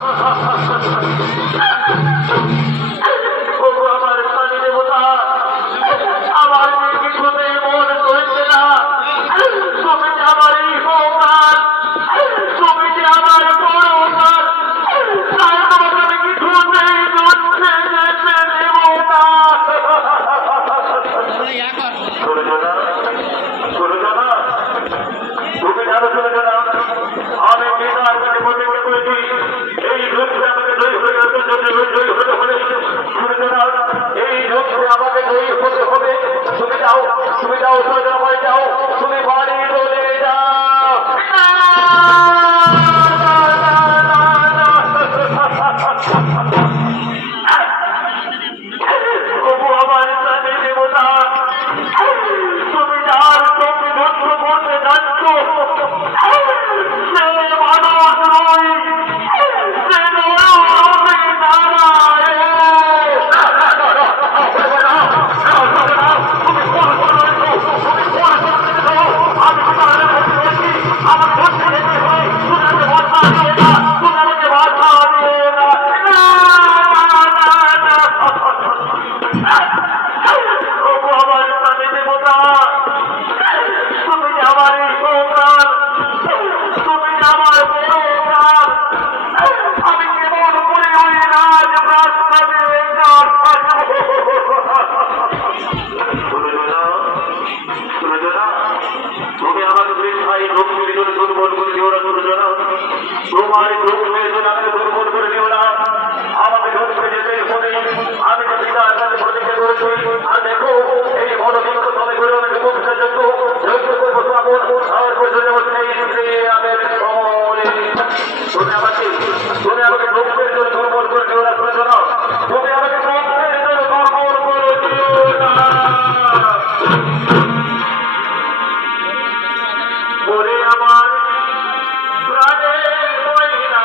আমার স্বামী দেবতা আমার কিছুতেই মন চলছে না। তুমি যে আমার এই উপকার, তুমি যে আমার বড় উপকার, তাই আমাকে আমি কিছুতেই চলছে যেতে দেব না। চলে যাবা, চলে যাবা, তুমি জানো চলে যাবা। আমি পিতার কাছে প্রতিজ্ঞা করেছি এই যুদ্ধে আমাকে জয়ী হয়ে যেতে, যদি জয়ী হতে হলে এই যুদ্ধে আমাকে জয়ী হতে হবে। তুমি যাও, তুমি যাও, সজনাময় যাও, তুমি বাড়ি চলে যাও। তবু আমার স্বামী দেবতা, তুমি যার তুমি যুদ্ধ করতে যাচ্ছ সে মানুষ নয়, সে দুর্বল করে দিও না, তোমার দুঃখের জন্য আমাকে দুর্বল করে দিও না। আমাকে ধরতে যেতে হবে। আমি যে পিতার কাছে প্রতিজ্ঞা করেছি, আর দেখো এই মনোবিজ্ঞ তবে করে আমাকে মুখের যোগ্য করবো শ্রাবণ আর বসে যাবো সেই আগের সমরে। তুমি আমাকে দুঃখের জন্য দুর্বল করে দিও না, শুনে শোনো, তুমি আমাকে দুঃখের জন্য দুর্বল করে দিও না। বলে আমার প্রাণের ময়না